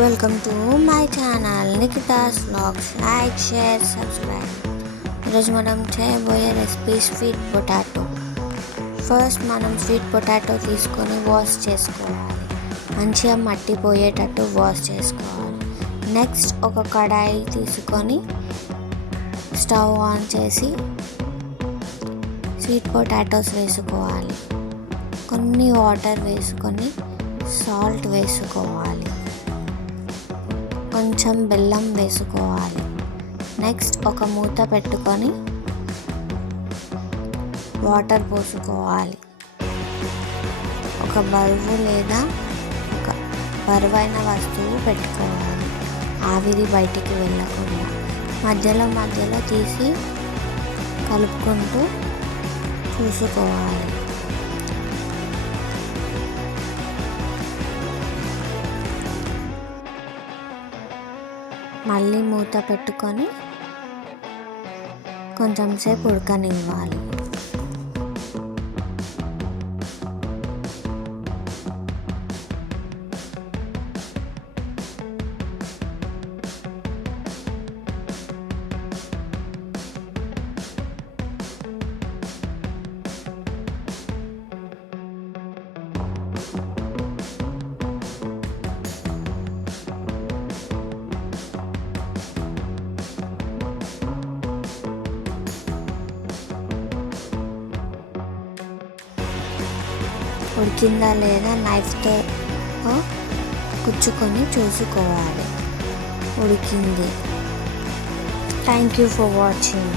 Welcome to my channel Nikhita's vlogs. Like, share, subscribe. ఈరోజు మనం చేయబోయే రెసిపీ స్వీట్ పొటాటో. ఫస్ట్ మనం స్వీట్ పొటాటో తీసుకొని వాష్ చేసుకోవాలి. మంచిగా మట్టిపోయేటట్టు వాష్ చేసుకోవాలి. నెక్స్ట్ ఒక కడాయి తీసుకొని స్టవ్ ఆన్ చేసి స్వీట్ పొటాటోస్ వేసుకోవాలి. కొన్ని వాటర్ వేసుకొని సాల్ట్ వేసుకోవాలి. కొంచెం బెల్లం వేసుకోవాలి. నెక్స్ట్ ఒక మూత పెట్టుకొని వాటర్ పోసుకోవాలి. ఒక బరువు లేదా ఒక బరువైన వస్తువు పెట్టుకోవాలి, ఆవిరి బయటికి వెళ్ళకుండా. మధ్యలో తీసి కలుపుకుంటూ చూసుకోవాలి. మళ్ళీ మూత పెట్టుకొని కొంచెం సేపు ఉడకనివ్వాలి. ఉడికిందా లేదా నైఫ్తో కుచ్చుకొని చూసుకోవాలి. ఉడికింది. Thank you for watching.